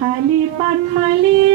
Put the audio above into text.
halipan mali